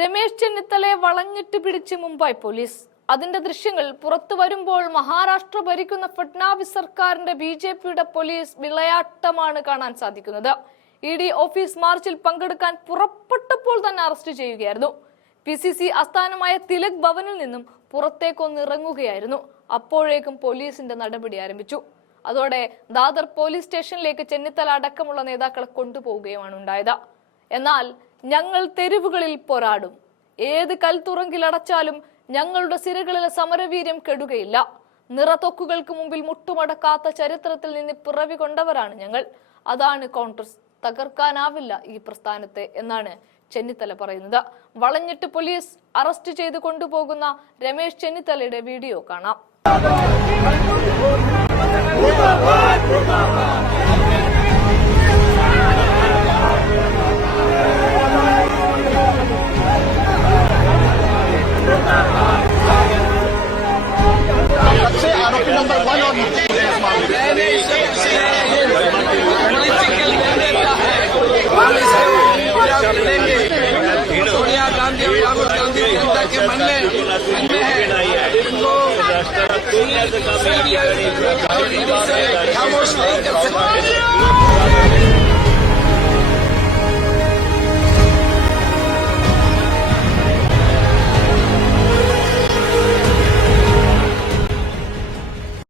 രമേശ് ചെന്നിത്തലയെ വളഞ്ഞിട്ട് പിടിച്ച് മുംബൈ പോലീസ്. അതിന്റെ ദൃശ്യങ്ങൾ പുറത്തു വരുമ്പോൾ മഹാരാഷ്ട്ര ഭരിക്കുന്ന ഫഡ്നാവിസ് സർക്കാരിന്റെ ബി ജെ പിയുടെ പോലീസ് വിളയാട്ടമാണ് കാണാൻ സാധിക്കുന്നത്. ഇ ഡി ഓഫീസ് മാർച്ചിൽ പങ്കെടുക്കാൻ പുറപ്പെട്ടപ്പോൾ തന്നെ അറസ്റ്റ് ചെയ്യുകയായിരുന്നു. പി സി സി ആസ്ഥാനമായ തിലക് ഭവനിൽ നിന്നും പുറത്തേക്കൊന്നിറങ്ങുകയായിരുന്നു. അപ്പോഴേക്കും പോലീസിന്റെ നടപടി ആരംഭിച്ചു. അതോടെ ദാദർ പോലീസ് സ്റ്റേഷനിലേക്ക് ചെന്നിത്തല അടക്കമുള്ള നേതാക്കളെ കൊണ്ടുപോവുകയുമാണ് ഉണ്ടായത്. എന്നാൽ ഞങ്ങൾ തെരുവുകളിൽ പോരാടും. ഏത് കൽത്തുറങ്കിലടച്ചാലും ഞങ്ങളുടെ സിരകളിലെ സമരവീര്യം കെടുകയില്ല. നിറത്തൊക്കുകൾക്ക് മുമ്പിൽ മുട്ടുമടക്കാത്ത ചരിത്രത്തിൽ നിന്ന് പിറവി കൊണ്ടവരാണ് ഞങ്ങൾ. അതാണ് കോൺഗ്രസ്. തകർക്കാനാവില്ല ഈ പ്രസ്ഥാനത്തെ എന്നാണ് ചെന്നിത്തല പറയുന്നത്. വളഞ്ഞിട്ട് പോലീസ് അറസ്റ്റ് ചെയ്ത് കൊണ്ടുപോകുന്ന രമേശ് ചെന്നിത്തലയുടെ വീഡിയോ കാണാം. हम खामोश नहीं कर सकते